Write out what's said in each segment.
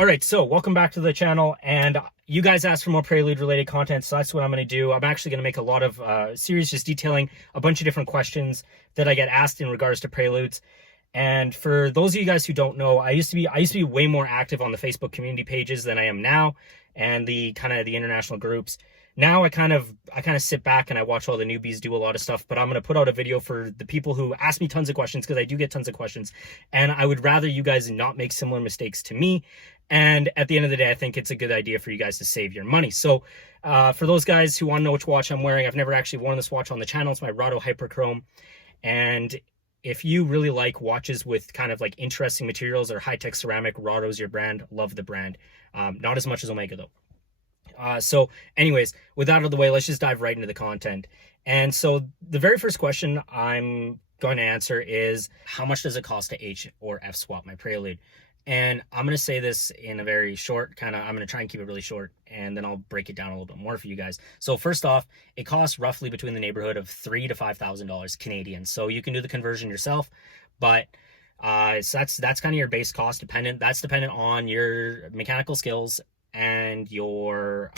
All right, so welcome back to the channel, and you guys asked for more Prelude related content, so that's what I'm going to do. I'm actually going to make a lot of series just detailing a bunch of different questions that I get asked in regards to Preludes. And for those of you guys who don't know, I used to be way more active on the Facebook community pages than I am now, and the international groups. Now I kind of sit back and I watch all the newbies do a lot of stuff, but I'm going to put out a video for the people who ask me tons of questions, because I do get tons of questions, and I would rather you guys not make similar mistakes to me. And at the end of the day, I think it's a good idea for you guys to save your money. So for those guys who want to know which watch I'm wearing, I've never actually worn this watch on the channel. It's my Rado Hyperchrome. And if you really like watches with kind of like interesting materials or high-tech ceramic, Rado's your brand. Love the brand. Not as much as Omega though. So anyways, with that out of the way, let's just dive right into the content. And so the very first question I'm going to answer is, how much does it cost to H or F swap my Prelude? And I'm going to say this in a very short I'm going to try and keep it really short, and then I'll break it down a little bit more for you guys. So first off, it costs roughly between the neighborhood of $3,000 to $5,000 Canadian. So you can do the conversion yourself, but so that's kind of your base cost dependent. That's dependent on your mechanical skills and your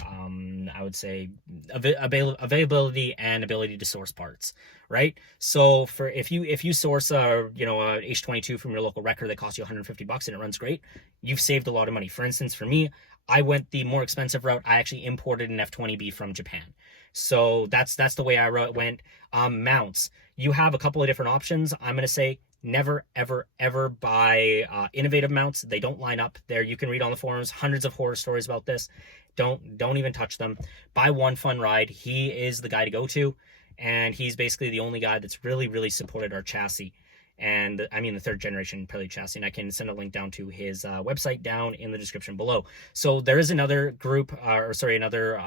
I would say availability and ability to source parts, right? So for if you source a H22 from your local wrecker that costs you $150 and it runs great, you've saved a lot of money. For instance, for me, I went the more expensive route. I actually imported an F20B from Japan. So that's the way I went. Mounts, you have a couple of different options. I'm going to say never, ever, ever buy innovative mounts. They don't line up. There, you can read on the forums hundreds of horror stories about this. Don't even touch them. Buy One Fun Ride. He is the guy to go to, and he's basically the only guy that's really supported our chassis. And I mean the third generation Prelude chassis, and I can send a link down to his website down in the description below. So there is another group, another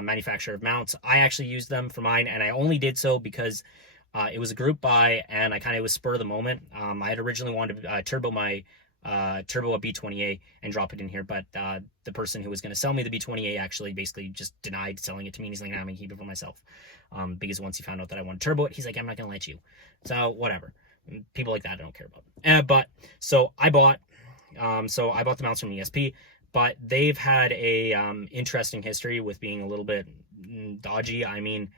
manufacturer of mounts. I actually used them for mine, and I only did so because it was a group buy, and it was spur of the moment. I had originally wanted to turbo a B20A and drop it in here, but the person who was going to sell me the B20A actually basically just denied selling it to me. And he's like, nah, I'm going to keep it for myself. Because once he found out that I wanted to turbo it, he's like, I'm not going to let you. So whatever. People like that I don't care about. So I bought the mounts from ESP, but they've had a interesting history with being a little bit dodgy. I mean,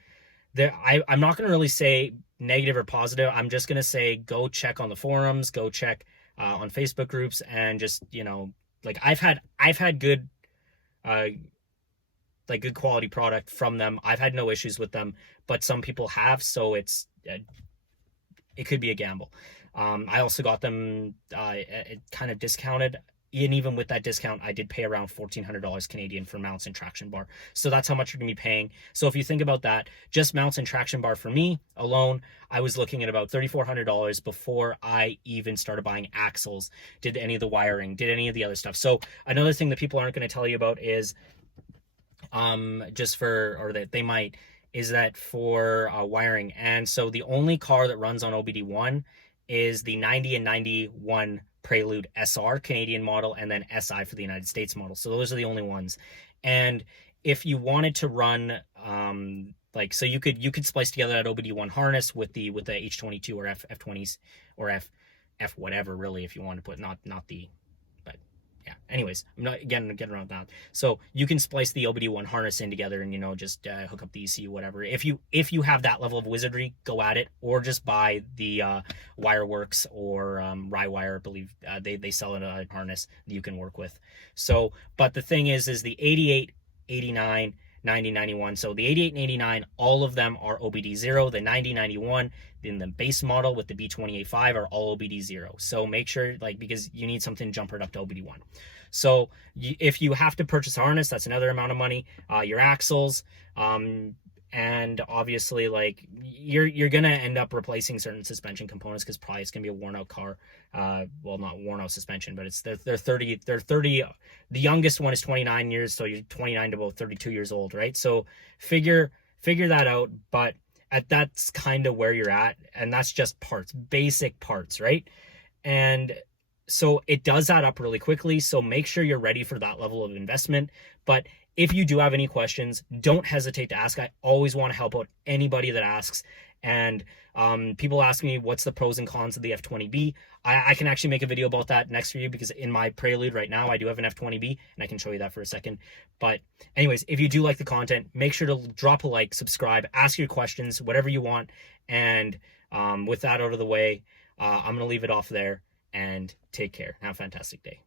I'm not going to really say negative or positive. I'm just going to say go check on the forums, go check on Facebook groups, and just, I've had good good quality product from them. I've had no issues with them, but some people have, so it could be a gamble. I also got them kind of discounted. And even with that discount, I did pay around $1,400 Canadian for mounts and traction bar. So that's how much you're going to be paying. So if you think about that, just mounts and traction bar for me alone, I was looking at about $3,400 before I even started buying axles, did any of the wiring, did any of the other stuff. So another thing that people aren't going to tell you about is that for wiring. And so the only car that runs on OBD1 is the 90 and 91 Prelude SR Canadian model, and then SI for the United States model. So those are the only ones. And if you wanted to run so you could splice together that OBD1 harness with the H22 or F20s or F whatever, really, if you want to put not the, but yeah, anyways, I'm not getting around that. So you can splice the OBD1 harness in together and just hook up the ECU, whatever. If you have that level of wizardry, go at it, or just buy the Wireworks or Rywire. I believe they sell a harness that you can work with. So, but the thing is the 88, 89, 90, 91. So the 88 and 89, all of them are OBD0. The 90, 91 in the base model with the B20A5 are all OBD0. So make sure, because you need something jumpered up to OBD1. So if you have to purchase a harness, that's another amount of money. Your axles, and obviously you're gonna end up replacing certain suspension components, because probably it's gonna be a worn out car. Well, not worn out suspension, but it's they're 30. The youngest one is 29 years, so you're 29 to about 32 years old, right? So figure that out. But that's kind of where you're at, and that's just parts, basic parts, right? And so it does add up really quickly. So make sure you're ready for that level of investment. But if you do have any questions, don't hesitate to ask. I always want to help out anybody that asks. And people ask me what's the pros and cons of the F20B. I can actually make a video about that next for you, because in my Prelude right now I do have an F20B, and I can show you that for a second. But anyways, if you do like the content, make sure to drop a like, subscribe, ask your questions, whatever you want. And with that out of the way, I'm gonna leave it off there, and take care. Have a fantastic day.